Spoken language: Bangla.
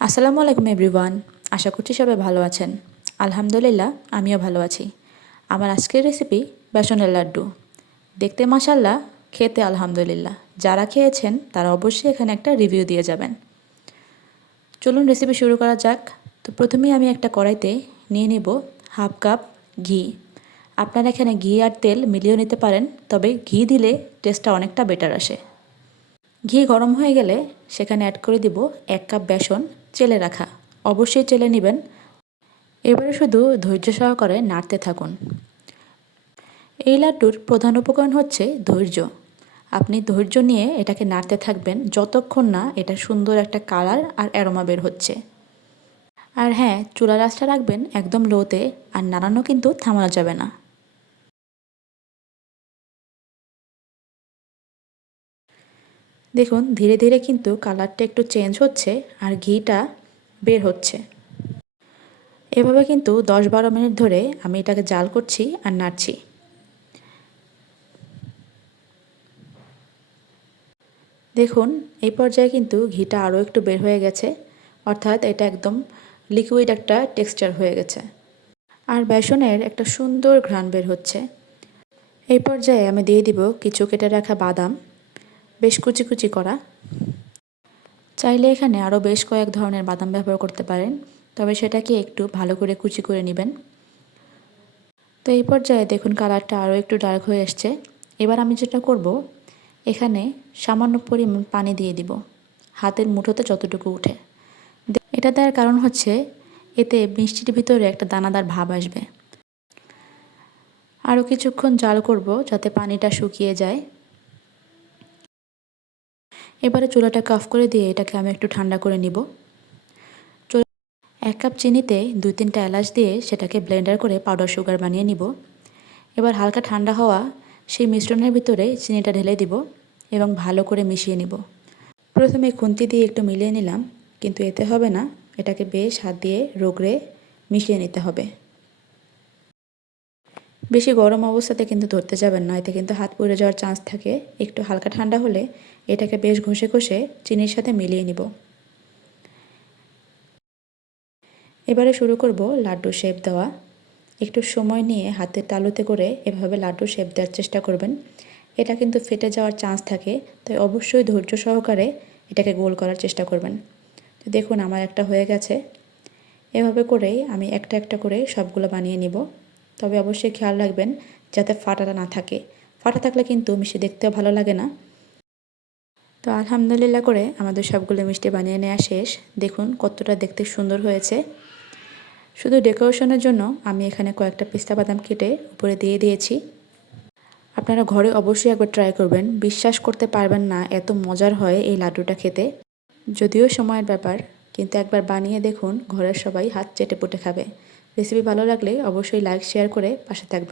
আসসালামু আলাইকুম এভরিওয়ান। আশা করছি সবাই ভালো আছেন। আলহামদুলিল্লাহ আমিও ভালো আছি। আমার আজকের রেসিপি বেসনের লাড্ডু। দেখতে মাশাল্লাহ, খেতে আলহামদুলিল্লাহ। যারা খেয়েছেন তারা অবশ্যই এখানে একটা রিভিউ দিয়ে যাবেন। চলুন রেসিপি শুরু করা যাক। তো প্রথমেই আমি একটা কড়াইতে নিয়ে নেব হাফ কাপ ঘি। আপনারা এখানে ঘি আর তেল মিলিয়ে নিতে পারেন, তবে ঘি দিলে টেস্টটা অনেকটা বেটার আসে। ঘি গরম হয়ে গেলে সেখানে অ্যাড করে দিব 1 কাপ বেসন চেলে রাখা। অবশ্যই চেলে নেবেন। এবারে শুধু ধৈর্য সহকারে নাড়তে থাকুন। এই লাড্ডুর প্রধান উপকরণ হচ্ছে ধৈর্য। আপনি ধৈর্য নিয়ে এটাকে নাড়তে থাকবেন যতক্ষণ না এটা সুন্দর একটা কালার আর অ্যারোমা বের হচ্ছে। আর হ্যাঁ, চুলার আঁচটা রাখবেন একদম লোতে, আর নাড়ানো কিন্তু থামানো যাবে না। দেখুন ধীরে ধীরে কিন্তু কালারটা একটু চেঞ্জ হচ্ছে আর ঘিটা বের হচ্ছে। এভাবে কিন্তু 10-12 মিনিট ধরে আমি এটাকে জাল করছি আর নাড়ছি। দেখুন এই পর্যায়ে কিন্তু ঘিটা আরও একটু বের হয়ে গেছে, অর্থাৎ এটা একদম লিকুইড একটা টেক্সচার হয়ে গেছে। আর বেসনের একটা সুন্দর ঘ্রাণ বের হচ্ছে। এই পর্যায়ে আমি দিয়ে দিব কিছু কেটে রাখা বাদাম, বেশ কুচি কুচি করা। চাইলে এখানে আরও বেশ কয়েক ধরনের বাদাম ব্যবহার করতে পারেন, তবে সেটাকে একটু ভালো করে কুচি করে নেবেন। তো এই পর্যায়ে দেখুন কালারটা আরও একটু ডার্ক হয়ে এসছে। এবার আমি যেটা করব, এখানে সামান্য পরিমাণ পানি দিয়ে দিব, হাতের মুঠোতে যতটুকু উঠে। এটা দেওয়ার কারণ হচ্ছে এতে মিষ্টির ভিতরে একটা দানাদার ভাব আসবে। আরও কিছুক্ষণ জাল করব যাতে পানিটা শুকিয়ে যায়। এবারে চুলাটাকে অফ করে দিয়ে এটাকে আমি একটু ঠান্ডা করে নিব। 1 কাপ চিনিতে 2-3টা এলাচ দিয়ে সেটাকে ব্লেন্ডার করে পাউডার সুগার বানিয়ে নিব। এবার হালকা ঠান্ডা হওয়া সেই মিশ্রণের ভিতরে চিনিটা ঢেলে দিব এবং ভালো করে মিশিয়ে নিব। প্রথমে খুন্তি দিয়ে একটু মিলিয়ে নিলাম, কিন্তু এতে হবে না, এটাকে বেশ হাত দিয়ে রগড়ে মিশিয়ে নিতে হবে। বেশি গরম অবস্থাতে কিন্তু ধরতে যাবেন না, এতে কিন্তু হাত পুড়ে যাওয়ার চান্স থাকে। একটু হালকা ঠান্ডা হলে এটাকে বেশ ঘষে ঘষে চিনির সাথে মিলিয়ে নিব। এবারে শুরু করব লাড্ডু শেপ দেওয়া। একটু সময় নিয়ে হাতের তালুতে করে এভাবে লাড্ডু শেপ দেওয়ার চেষ্টা করবেন। এটা কিন্তু ফেটে যাওয়ার চান্স থাকে, তাই অবশ্যই ধৈর্য সহকারে এটাকে গোল করার চেষ্টা করবেন। তো দেখুন আমার একটা হয়ে গেছে। এভাবে করেই আমি একটা একটা করে সবগুলো বানিয়ে নিব, তবে অবশ্যই খেয়াল রাখবেন যাতে ফাটাটা না থাকে। ফাটা থাকলে কিন্তু মিষ্টি দেখতেও ভালো লাগে না। তো আলহামদুলিল্লাহ করে আমাদের সবগুলো মিষ্টি বানিয়ে নেওয়া শেষ। দেখুন কতটা দেখতে সুন্দর হয়েছে। শুধু ডেকোরেশনের জন্য আমি এখানে কয়েকটা পেস্তা বাদাম কেটে উপরে দিয়ে দিয়েছি। আপনারা ঘরে অবশ্যই একবার ট্রাই করবেন, বিশ্বাস করতে পারবেন না এত মজার হয় এই লাড্ডুটা খেতে। যদিও সময়ের ব্যাপার, কিন্তু একবার বানিয়ে দেখুন, ঘরের সবাই হাত চেটে পুটে খাবে। রেসিপি ভালো লাগলে অবশ্যই লাইক শেয়ার করে পাশে থাকবেন।